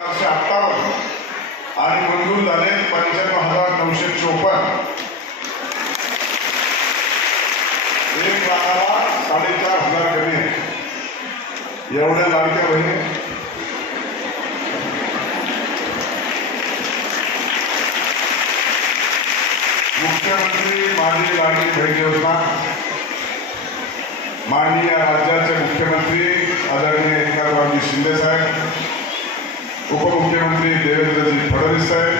58 आणि मंजूर झाले 95,954. एक लाखाला 4,500 कमी आहे. एवढ्या लाडक्या बहिणी मुख्यमंत्री माझी लाडकी बहीण योजना माननीय राज्याचे मुख्यमंत्री आदरणीय एकनाथरावजी शिंदे साहेब, उपमुख्यमंत्री देवेंद्रजी फडणवीस साहेब,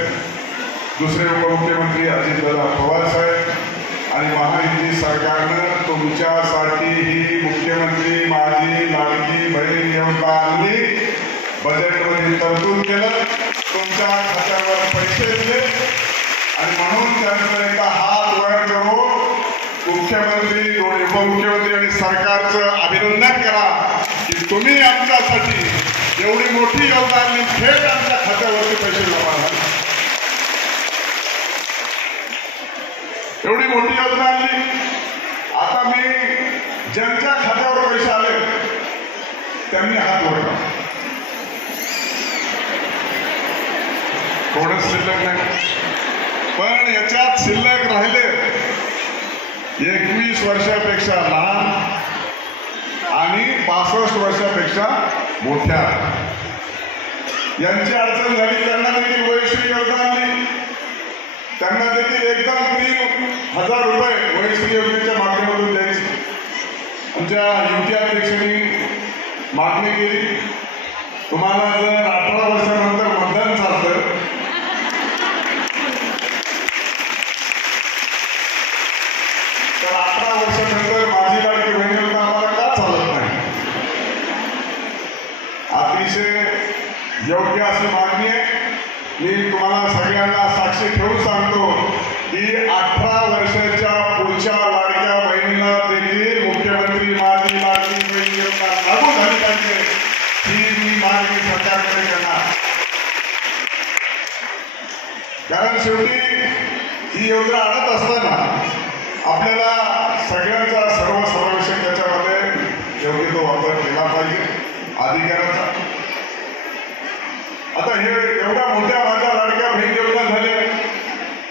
दुसरे उपमुख्यमंत्री अजितदादा पवार साहेब आणि महायुती सरकारनं तुमच्यासाठी ही मुख्यमंत्री माझी लाडकी बहीण योजना आणली. बजेटमध्ये तरतूद केलं, तुमच्या खात्यावर पैसे दिले आणि म्हणून त्यांचं एकदा हात वर करून मुख्यमंत्री, दोन्ही उपमुख्यमंत्री आणि सरकारचं अभिनंदन करा की तुम्ही आमच्यासाठी एवढी मोठी योजना आणली, थेट आमच्या खात्यावरती पैसे जमा झाले. एवढी मोठी योजना आणली. आता मी ज्यांच्या खात्यावर पैसे आले त्यांनी हात वर करा. कोणच शिल्लक नाही, पण याच्यात शिल्लक राहिले 21 वर्षापेक्षा लहान आणि 65 वर्षापेक्षा मोठ्या. यांची अडचण झाली, त्यांना देखील वयश्री योजना आणली. त्यांना देखील एकदम 3,000 रुपये वयश्री योजनेच्या माध्यमातून द्यायची. आमच्या युती अध्यक्षांनी मागणी केली, तुम्हाला जर 18 वर्षानंतर मतदान चालतं तर 18 वर्षानंतर माझी लाडकी बहीण योजना आम्हाला का चालत नाही. अतिशय योग्य अशी मागणी आहे. मी तुम्हाला सगळ्यांना साक्षी ठेवून सांगतो की 18 वर्षाच्या पुढच्या लाडक्या बहिणीला देखील मुख्यमंत्री माझी लाडकी बहीण योजना लागू झाली पाहिजे, ही मी मागणी सरकारकडे करणार. कारण शेवटी ही योजना आणत असताना आपल्याला सगळ्यांचा सर्वसमावेशक त्याच्यामध्ये योग्य तो वापर केला पाहिजे अधिकाराचा. आता हे एवढ्या मोठ्या माझ्या लाडक्या बहीण योजना झाल्या,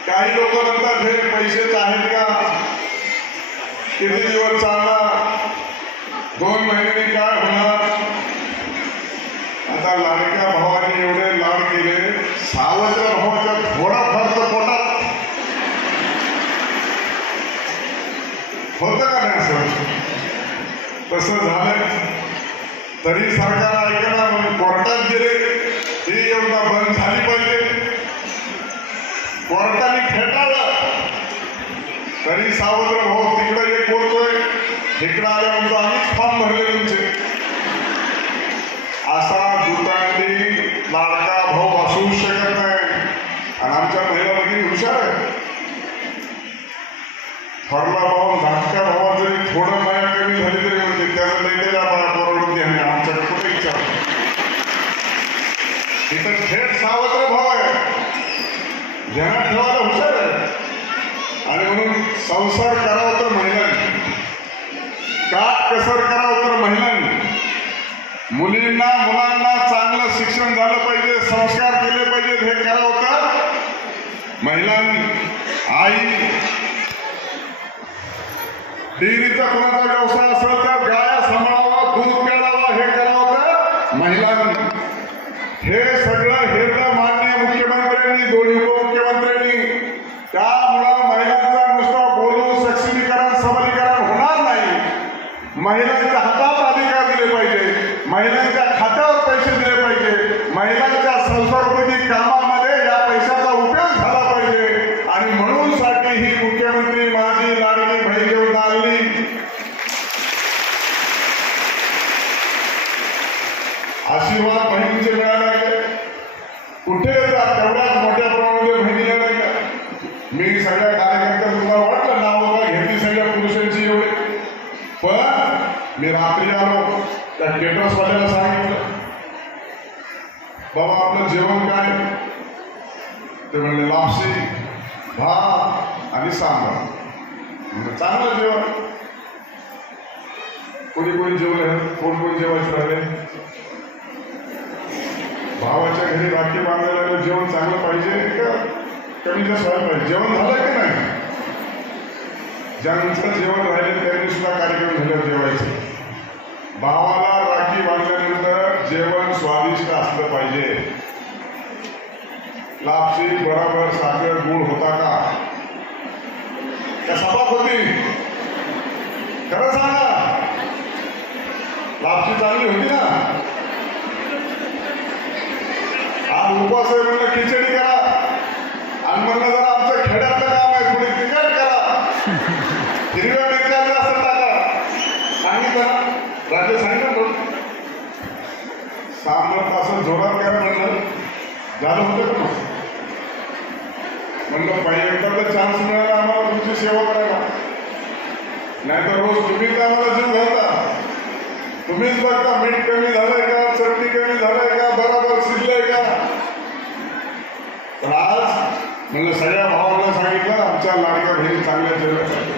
काही लोक म्हणतात हे पैसेच आहेत का, किती दिवस चालणार, 2 महिन्यांनी काय होणार. आता लाडक्या भावाने एवढे लाड केले, सावत्र भावाच्या थोडाफार तर पोटात होतं का नाही सर. तसं झालं तरी सरकार ऐकणार म्हणून कोर्टात गेले, ही योजना बंद झाली पाहिजे. कोर्टाने फेटाळलं तरी सावत्र भाऊ तिकडे एक बोलतोय, इकडे आल्या म्हणतो आम्हीच फॉर्म भरले तुमचे. असा दुतांनी लाडका भाऊ असू शकत नाही. आणि आमच्या महिला भगिनी हुशार आहे. थोरला भाऊ धाकट्या भावा जरी थोडं माया कमी झाली तरी होते, त्यानं लेटेला माया परवडून घ्या, आमच्याकडे कुठे इच्छा. इथं थेट सावत्र भाव आहे, ध्यानात ठेवायला हुशार आहे. आणि म्हणून संसार करावं तर महिलांनी, काट कसर करावं तर महिलांनी, मुलींना मुलांना चांगलं शिक्षण झालं पाहिजे, संस्कार केले पाहिजेत, हे करावं तर महिलांनी. आई डेअरीचा कोणाचा व्यवसाय असेल तर गाया सांभाळावा, दूध काढावा, हे करावं तर महिलांनी. हे सगळं हेरलं माननीय मुख्यमंत्र्यांनी, दोन्ही उपमुख्यमंत्र्यांनी. त्यामुळं महिलांचा नुसतं बोलून सक्षमीकरण सबलीकरण होणार नाही. महिलांच्या हातात अधिकार दिले पाहिजे, महिलांच्या खात्यावर पैसे दिले पाहिजे, महिलांच्या संसारोपयोगी कामामध्ये या पैशाचा उपयोग झाला पाहिजे. आणि म्हणून साठी ही मुख्यमंत्री माझी लाडकी बहीण योजना आणली. आशीर्वाद बहिणींचे मिळाले कुठे तेवढ्याच मोठ्या प्रमाणामध्ये बहिणी आल्या. मी सगळ्या कार्यकर्त्या तुम्हाला वाटलं नाव बघा घेतली सगळ्या पुरुषांची एवढे, पण मी रात्री आलो त्या केटर्सवाल्याला सांगितलं बाबा आपलं जेवण काय. ते म्हणले लापशी, भात आणि सांबार. चांगलं जेवण. कोणी कोणी जेवलं, कोण कोण जेवायचं राहिले. भावाच्या घरी राखी बांधायला जेवण चांगलं पाहिजे का कमी जास्त व्हायला पाहिजे? जेवण झालं की नाही? ज्यांचं जेवण राहिले त्यांनी सुद्धा कार्यक्रम झाल्यावर जेवायचे. भावाला राखी बांधल्यानंतर जेवण स्वादिष्ट असलं पाहिजे. लापशी बरोबर साखर गुळ होता का? सपात होती? खरं सांगा, लापशी चांगली होती ना? आज उपवास आहे म्हणलं खिचडी करा आणि म्हणलं जरा आमचं खेड्यातलं काम आहे थोडी तिखट करा, हिरव्या मिरच्या असं टाका. सांगितलं ना, राज्य सांगितलं थोडं सामर्थ असं जोरात करा म्हणलं, झालं होतं का? म्हणलं पाहिजे एकदा तर चान्स मिळाला आम्हाला तुमची सेवा करायला, नाहीतर रोज तुम्हीच आम्हाला जीव घालता, तुम्हीच बघता मीठ कमी झालंय का, चटणी कमी झालंय का, बरोबर शिजलंय का. पण आज म्हणलं सगळ्या भावांना सांगितलं आमच्या लाडक्या बहिणी चांगल्या जेवणासाठी.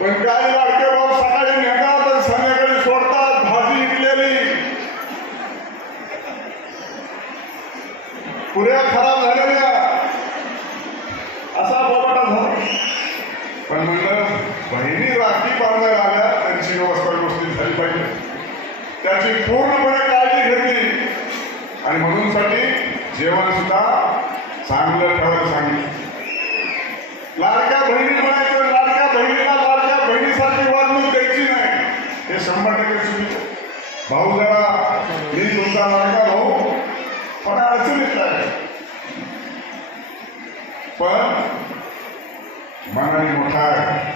पण काही लाडके भाऊ सकाळी नेतात आणि संध्याकाळी सोडतात भाजी इकलेली, पुऱ्या खराब झालेल्या, असा बोबाटा झाला. पण म्हणलं बहिणी राखी बांधायला आल्या त्यांची व्यवस्था व्यवस्थित झाली पाहिजे, त्याची पूर्णपणे काळजी घेतली आणि म्हणून साठी जेवण सुद्धा चांगलं ठेवायला सांगितलं. लाडक्या बहिणी म्हणायचं, लाडक्या बहिणीला लाडक्या बहिणीसारखी वागणूक द्यायची नाही, हे 100% चुकीचं. भाऊ जरा मी तुमचा लाडका भाऊ पण अडचणीत आहे, पण मनाने मोठा आहे.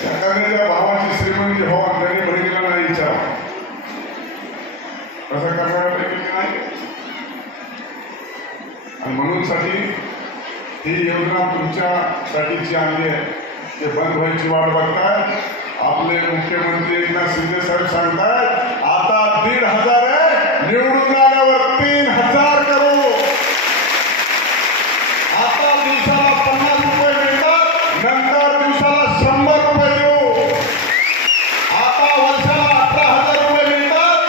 एखाद्या भावाची श्रीमंती हो त्यांनी बहिणीला नाही विचार कसं करायला पाहिजे नाही. आणि म्हणून साठी ही योजना तुमच्यासाठीची आणली आहे. ते बंद व्हायची वाट बघताय. आपले मुख्यमंत्री एकनाथ शिंदे साहेब सांगतात आता 1,500 आहे, निवडून आल्यावर 3,000 करू. आता दिवसाला 50 रुपये मिळतात, नंतर दिवसाला 100 रुपये देऊ. आता वर्षाला 18,000 रुपये मिळतात,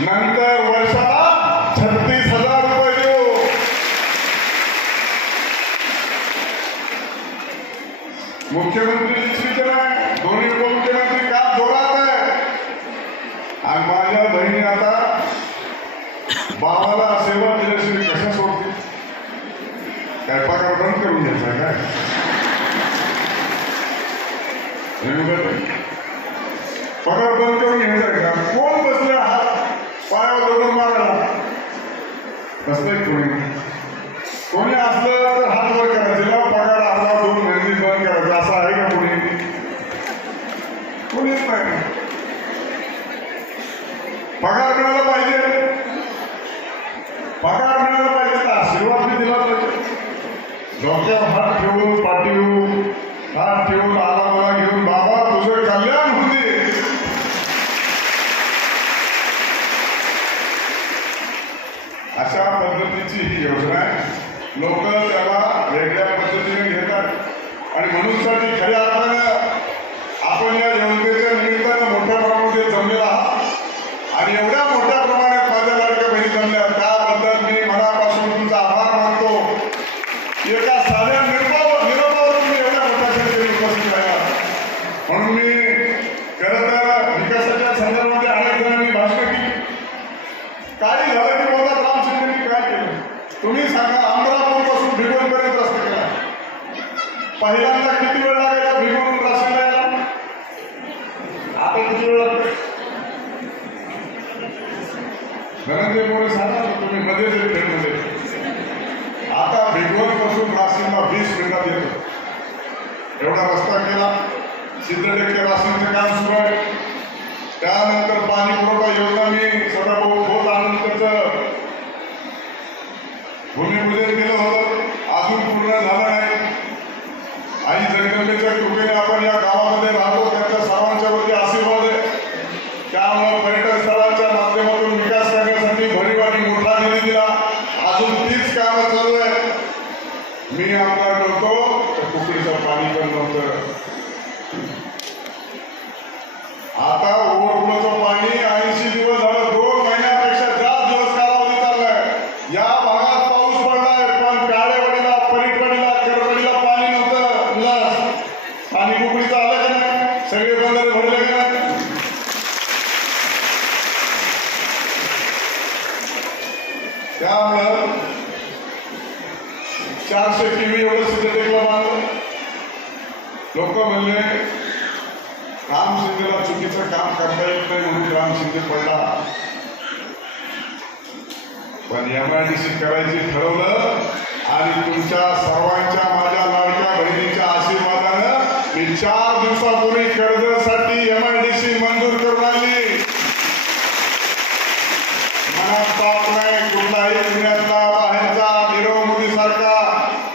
नंतर वर्षाला 36,000 रुपये देऊ. मुख्यमंत्रीची सूचना आहे, दोन्ही उपमुख्यमंत्री काम जोरात आहे. आणि माझ्या बहिणी आता भावाला सेवा दिल्याशिवाय कशा सोडतील? काय पगार बंद करून घ्यायचा काय? पगार बंद करून घ्यायचा का? कोण बसले हात पायावर दगड मारायला? बसतंय कोणी असलं तर हात वर करायचे, पगार आपला 2 महिने बंद करायचा, असं आहे का कोणी? कोणीच नाही. पगार मिळाला पाहिजे, पगार मिळाला पाहिजे तर आशीर्वाद मी दिला पाहिजे. डोक्यावर हात ठेवून पाठीवर हात ठेवून आला मला घेऊन बाबा तुझं कल्याण होऊ दे. अशा पद्धतीची ही योजना आहे. लोक त्याला वेगळ्या पद्धतीने घेतात आणि म्हणून साठी खऱ्या अर्थानं आपण या योजनेच्या निमित्तानं मोठ्या प्रमाणामध्ये जमलेला आहात आणि एवढ्या मोठ्या प्रमाणात माझ्या लाडक्या बहिणी जमल्या त्याबद्दल मी मनापासून तुमचा आभार मानतो. एका साध्या निरोपावर तुम्ही एवढ्या मोठ्या संख्येने उपस्थित आहात म्हणून मी खरं तर विकासाच्या संदर्भामध्ये अनेक जणांनी भाषण केली. काही झालं की बोलतात राम शिंदेंनी काय केलं? तुम्ही सांगा. अमरापूरपासून भिगवणपर्यंत रस्ता केला. पहिल्यांदा किती वेळ लागायचा भिगवून रस्त्याला यायला? आता किती वेळ लागतो? धनंजय मोरे सांगा तुम्ही मध्येच ट्रेनमध्ये. आता भिगवणपासून राशीला 20 मिनिटात येतो. एवढा रस्ता केला. सिद्धटेकच्या राशीचं काम सुरू आहे. त्यानंतर पाणी पुरवठा योजना मी सदाभाऊ खोत आनंदचं भूमिपूजन केलं होतं, अजून पूर्ण झालं नाही. आई जगदंबेच्या कृपेने आपण या गावामध्ये राहतो, त्यांच्या सर्वांच्या वरती आशीर्वाद आहे. त्यामुळे पर्यटन स्थळांच्या माध्यमातून विकास करण्यासाठी भरीवारी मोठा निधी दिला. अजून तीच कामं चालू आहे. मी आमदार नव्हतो तर कुकडीचं पाणी पण नव्हतं. सगळे बंधारे भरले का नाही? त्यामुळं 400 टीव्ही एवढं सिद्धटेकला बांधलं. लोक म्हणले राम शिंदेला चुकीचं काम करता येत नाही म्हणून राम शिंदे पडला. पण MIDC करायची ठरवलं आणि तुमच्या सर्वांच्या माझ्या लाडक्या बहिणीच्या आशीर्वादानं मी 4 दिवसापूर्वी कर्जसाठी MIDC मंजूर करून आणली. मनात पाप नाही कुठलाही पुण्यातला बाहेरचा नीरव मोदी सारखा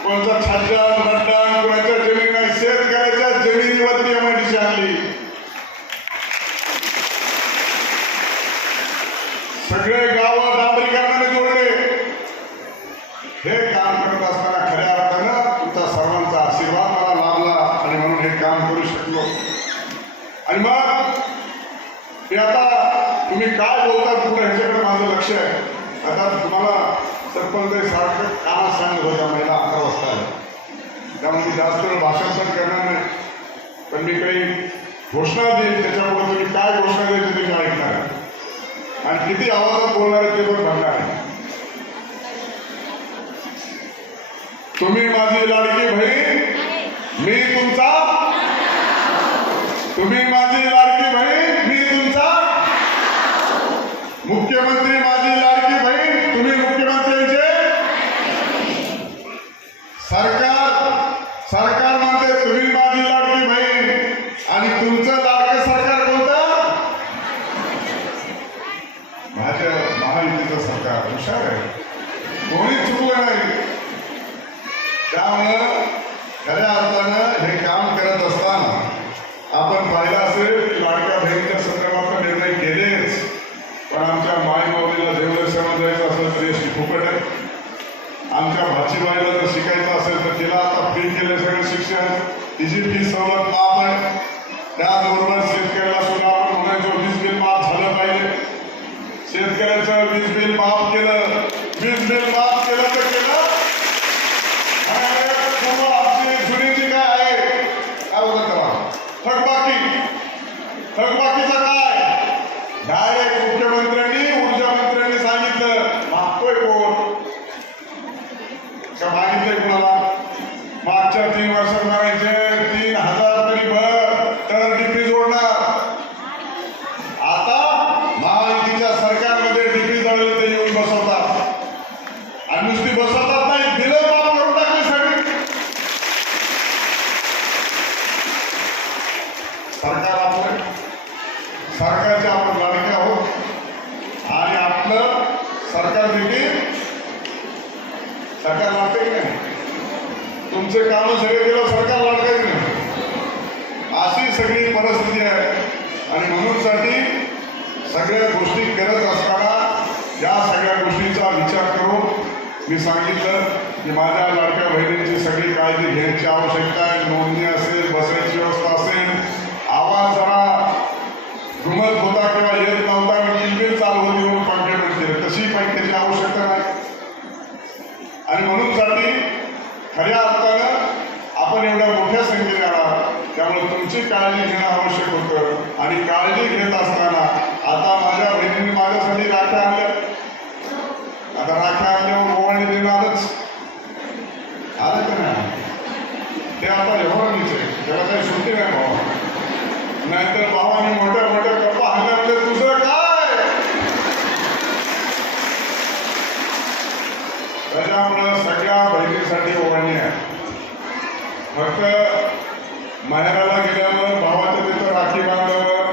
कोणतं छाजन बड्डण कोणाच्या जमीन नाही. शेतकऱ्याच्या जमिनीवरती MIDC आणली. सगळे गावं डांबरीकरणाने जोडले. हे काम करत असताना खऱ्या अर्थानं तुमचा सर्वांचा आशीर्वाद मला लाभला आणि म्हणून हे काम करू शकलो. आणि मग ते आता तुम्ही काय बोलतात पुढे ह्याच्याकडे माझं लक्ष आहे. आता तुम्हाला सरपंच सारखं कामात सांगत होत्या महिला 11 वाजता आल्या. त्यामुळे मी जास्त वेळ भाषण करणार नाही. पण मी काही घोषणा देईल त्याच्यामुळे तुम्ही काय घोषणा देईल ते तुम्ही ऐकणार आहे आणि किती आवाजात बोलणार आहे ते पण बघणार आहे. तुम्ही माझी लाडकी बहीण, मी तुमचा. तुम्ही माझी लाडकी बहीण, मी तुमचा मुख्यमंत्री. माझी लाडकी बहीण, तुम्ही मुख्यमंत्र्यांचे. सरकार म्हणते तुम्ही माझी लाडकी बहीण आणि तुमचं लाडकं सरकार कोणतं? माझ्या महायुतीचं सरकार. हुशार आहे, कोणी चुकलं नाही. त्यामुळं खऱ्या अर्थानं हे काम करत असताना आपण पाहिलं असेल की लाडक्या बहिणीच्या संदर्भात निर्णय केलेच. पण आमच्या मायमाऊलीला देवळं सेवा द्यायचं असेल तर एसटी फुकट आहे. आमच्या भाचीबाईला जर शिकायचं असेल तर तिला आता फ्री केलं सगळं शिक्षण. तिची फी सवलत माफ आहे. त्याचबरोबर शेतकऱ्याला सुद्धा आपण म्हणायचो वीज बिल माफ झालं पाहिजे. शेतकऱ्याचं वीज बिल माफ केलं. वीज बिल माफ केलं तर केलं. आमची जुनी जी काय आहे काय बोलतात त्याला थकबाकीचं काय डायरेक्ट मुख्यमंत्र्यांनी ऊर्जा मंत्र्यांनी सांगितलं मागतोय कोण का मागितलंय कुणाला? मागच्या 3 वर्षात मागायचे 3000 तरी भर तर डीपी जोडणार. आता महायुतीच्या सरकारमध्ये डीपी जळले ते येऊन बसवतात आणि नुसती बसवतात नाही, बिलं माफ करून टाकली सगळी. सरकार आपलं, सरकारचे आपण लाडके आहोत आणि आपलं सरकार देखील सरकार लाडते की नाही? तुमचे काम सगळे केलं सरकार लाडते की नाही? अशी सगळी परिस्थिती आहे. आणि म्हणूनसाठी सगळ्या गोष्टी करत असताना या सगळ्या गोष्टींचा विचार करून मी सांगितलं की माझ्या लाडक्या बहिणींची सगळी काळजी घ्यायची आवश्यकता आहे. नोंदणी असेल, बसायची व्यवस्था असेल, आवाज जरा घुमत होता किंवा येत नव्हता आणि किलबिल चालू होती म्हणून पंख्यामध्ये केलं, तशी पंख्याची आवश्यकता नाही. आणि म्हणूनसाठी खऱ्या अर्थानं आपण एवढ्या मोठ्या संख्येने आला. त्यामुळे तुमची काळजी घेणं आवश्यक होतं. आणि काळजी घेत असताना आता माझ्या बहिणींनी माझ्यासाठी राख्या आणल्या. आता राख्या आणल्यावर ओवाळणी देणं आलंच आलं का नाही? ते आता एवढंच आहे, त्याला काही सुट्टी नाही भावा. नाहीतर भावानी मोठ्या मोठ्या गप्पा हल्ल्यामध्ये तुझं काय? त्याच्यामुळं सगळ्या बहिणीसाठी ओवाळणी आहे. फक्त माहेराला गेल्यावर भावाच्या तिथं राखी बांधावर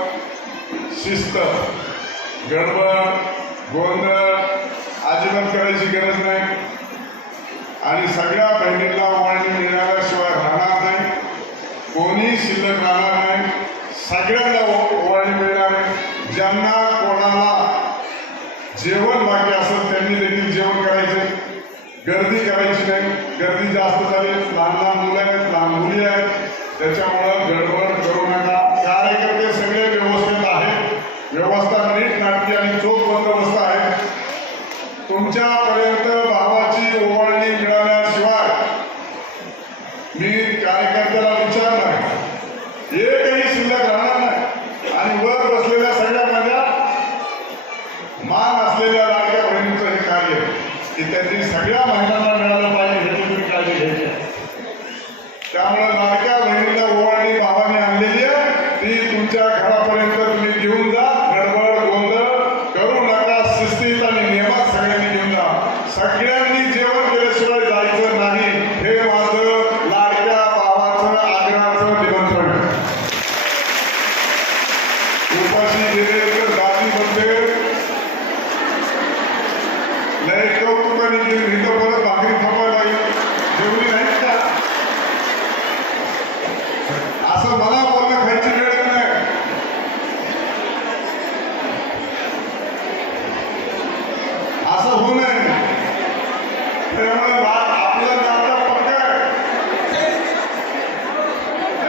शिस्त, गडबड, गोंधळ अजिबात करायची गरज नाही. आणि सगळ्या बहिणींना ओवाळणी मिळाल्याशिवाय राहणार नाही, कोणी शिल्लक राहणार नाही. सगळ्यांना ओवाळणी मिळणार आहे. ज्यांना कोणाला जेवण बाकी असेल त्यांनी देखील जेवण करायचे. गर्दी करायची नाही. गर्दी जास्त झाली, लहान लहान मुलं आहेत, लहान मुली आहेत, त्याच्यामुळं गडबड करू नका. कार्यकर्ते सगळे व्यवस्थित आहेत. व्यवस्था नीट नाटकी आणि चोख बंदोबस्त आहे. तुमच्यापर्यंत भावाची ओवाळणी मिळाल्याशिवाय मी कार्यकर्त्याला विचारणार एकही शिल्लक राहणार त्यांच्या घरापर्यंत तुम्ही घेऊन जा. गडबड गोंधळ करू नका. शिस्तीत आणि नियमात सगळ्यांनी घेऊन जा. सगळ्यांनी जेवण केल्याशिवाय जायचं नाही. हे माझं लाडक्या भावाचं आग्रहाचं निमंत्रण आहे. उपाशी गेले तर दाजीमध्ये लय कौतुकाने गेली. इथं परत भाकरी थांबायला लागेल. जेवली नाहीत का? असं मला बोलणं खायची वेळ नाही. असं होऊ नये. त्यामुळे आपलं नातं पक्क आहे.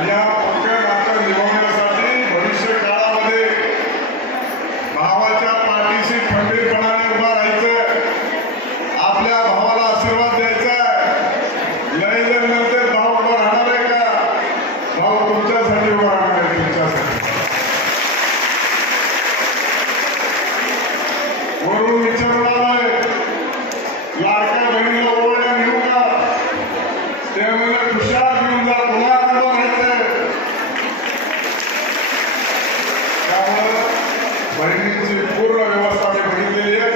या पक्क नातं निभावण्यासाठी भविष्य काळामध्ये भावाच्या पाठीशी खंबीरपणाने उभा राहायचं. आपल्या भावाला आशीर्वाद द्यायचा. लय जर नंतर भाव उभा राहणार आहे का? भाऊ तुमच्यासाठी उभा राहणार आहे. तुमच्यासाठी वरून विचारून आलाय लाडक्या बहिणीला ओळखा घेऊ का? त्यामुळे खुशाल घेऊन जा. पुन्हा उभं राहायचंय. त्यामुळं बहिणींची पूर्ण व्यवस्था मी बघितलेली आहे.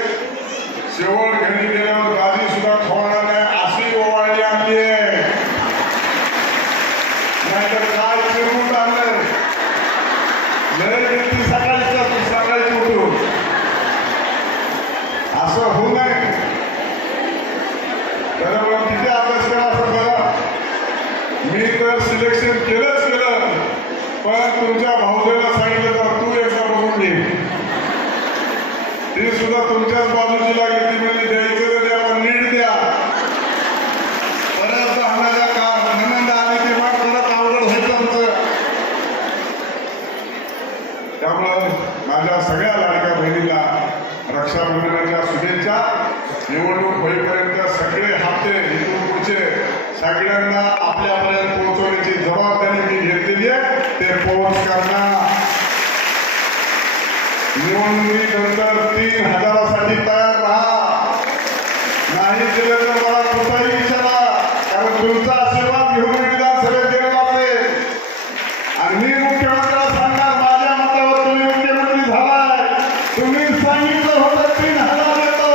शेवट घरी गेल्यावर दाजी सुद्धा खवणार नाही अशी ओवाळणी आणली आहे. नाहीतर काय चिरवून आणलंय. लय व्यक्ती सकाळीच उठून असं होऊ नये. त्यामुळे किती अभ्यास करा असं बघा. मी तर सिलेक्शन केलंच केलं. पण तुमच्या भाऊजीला सांगितलं तर तू एकदा बघून घे. ती सुद्धा तुमच्याच बाजूची लागली. ती म्हणजे द्यायचं तर द्या पण नीट द्या. परत राहणाऱ्या का ननंद आली की मग परत अवघड व्हायचं होतं. त्यामुळं माझ्या सगळ्या लाडक्या बहिणीला रक्षाबंधनाच्या शुभेच्छा. निवडणूक होईपर्यंत सगळे हप्ते इथून पुढचे सगळ्यांना आपल्यापर्यंत पोहोचवण्याची जबाबदारी मी घेतलेली आहे. ते पोहोच करणार. निवडणुकीनंतर 3000साठी तयार राहा. नाही दिलं तर मला कुठलाही विचारा. कारण तुमचा आशीर्वाद घेऊन मी विधानसभेत गेलो आहे. आणि मी मुख्यमंत्र्याला सांगणार माझ्या मतावर तुम्ही मुख्यमंत्री झालाय. तुम्ही सांगितलं होतं 3000 देतो.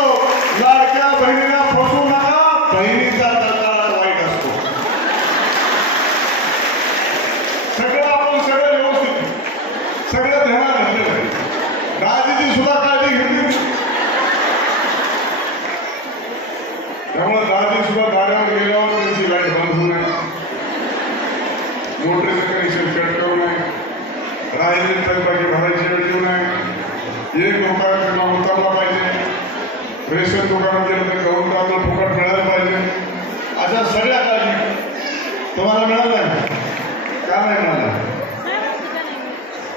लाडक्या बहिणीला फसवू नका. बहिणीचा तक्रार वाईट असतो. सगळं व्यवस्थित सगळं ध्यानात घेतलेलं आहे. दाजीची सुद्धा काळजी घेतली. त्यामुळे दाजी सुद्धा दारावर गेल्यावर त्यांची लाईट बंद होऊ नये. मोटरीचं कनेक्शन कट करू नये. राहिलेली थकबाकी भरायची वेळ देऊ नये. एक दुकान उतरला पाहिजे. रेशन दुकानात गेलं तर गहू तांदूळ फुकट मिळायला पाहिजे. अशा सगळ्या काळजी तुम्हाला मिळाल्या का नाही मिळाल्या?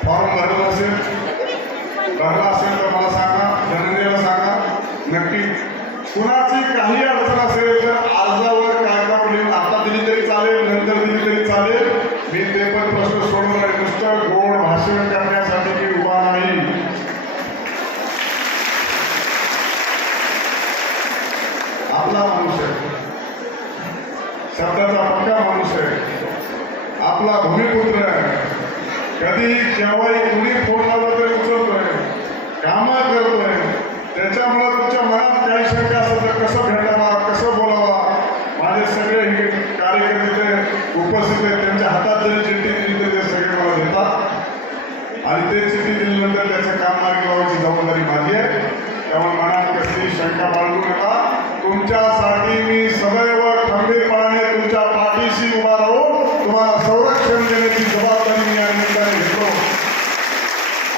फॉर्म भरला असेल तर मला सांगा. धनंजयला सांगा. नक्की कुणाची काही अडचण असेल तर अर्जावर कागदावर लिहून आता दिली तरी चालेल, नंतर दिली तरी चालेल. मी ते पण प्रश्न सोडवणार आहे. नुसतं गोड भाषण करण्यासाठी मी उभा नाही. आपला माणूस आहे. शब्दाचा पक्का माणूस आहे. आपला भूमिपुत्र आहे. कधी केव्हाही कुणी फोन लावला तरी उचलतोय. कामं करतोय. त्याच्यामुळे तुमच्या मनात काही शंका असेल तर कसं भेटावा, कसं बोलावा. माझे सगळे कार्यकर्ते उपस्थित आहेत. त्यांच्या हातात जरी चिठ्ठी दिली तर ते सगळे मला देतात. आणि ते चिठ्ठी दिल्यानंतर त्याचं काम मार्गी लावायची जबाबदारी माझी आहे. त्यामुळे मनात कसली शंका बाळगू नका. तुमच्यासाठी मी सदैव खंबीरपणाने तुमच्या पाठीशी उभा राहून तुम्हाला संरक्षण देण्याची जबाबदारी मी या निमित्ताने घेतो.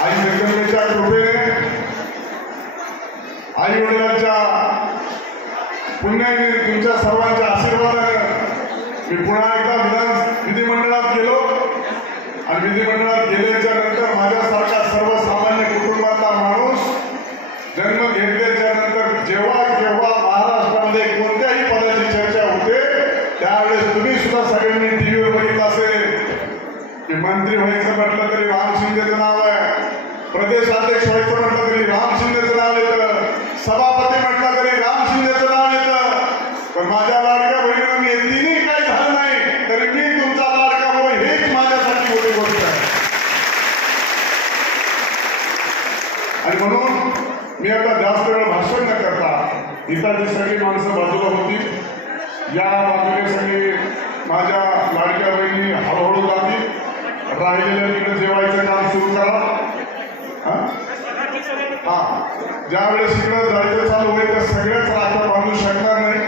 आई जगदंबेच्या कृपेने, आई वडिलांच्या पुण्याने, तुमच्या सर्वांच्या आशीर्वादाने मी पुन्हा एकदा विधिमंडळात गेलो. आणि विधिमंडळात गेल्याच्या नंतर माझ्यासारखा सर्वसामान्य कुटुंबातला माणूस जन्म घेतल्याच्या नंतर जेव्हा केव्हा महाराष्ट्रामध्ये कोणत्याही पदाची चर्चा होते त्यावेळेस तुम्ही सुद्धा सगळ्यांनी टीव्हीवर बघितलं असेल की मंत्री व्हायचं म्हटलं तरी राम शिंदेचं नाव आहे. प्रदेशाध्यक्ष व्हायचं म्हटलं तरी राम शिंदेचं नाव येतं. सभापती म्हटलं तरी राम शिंदेचं नाव येतं. पण माझ्या लाडक्या बहिणीनं मी तिन्ही काही झालं नाही तरी मी तुमचा लाडका भाऊ हेच माझ्यासाठी मोठी गोष्ट आहे. आणि म्हणून मी आता जास्त वेळ भाषण न करता इतर जी सगळी माणसं बाजूला होती, या बाजूने सगळी माझ्या लाडक्या बहिणी हळूहळू जातील, राहिलेल्या तिकडे जेवायचं काम सुरू करा. हा, ज्या वेळेस इकडे जायचं चालू होईल त्या सगळ्याच राख्या बांधू शकणार नाही.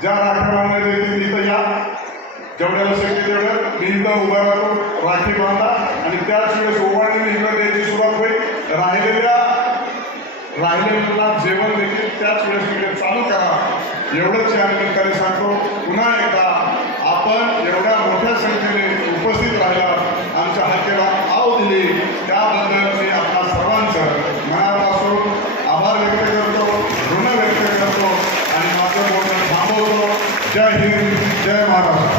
ज्या राख्या बांधण्यात येतील तिथं या, जेवढ्याला शक्य तेवढं मी इथं उभा राहतो, राखी बांधा आणि त्याच वेळेस ओवाळणीने इकडे द्यायची सुरुवात होईल. राहिलेल्या जेवण देखील त्याच वेळेस तिकडे चालू करा. एवढंच या निमित्ताने सांगतो. पुन्हा एकदा आपण एवढ्या मोठ्या संख्येने उपस्थित राहिला, आमच्या हाकेला आव दिली, त्याबद्दल मी आपल्या सर्वांचं मनापासून आभार व्यक्त करतो, ऋण व्यक्त करतो आणि माझं बोलणं थांबवतो. जय हिंद, जय महाराष्ट्र.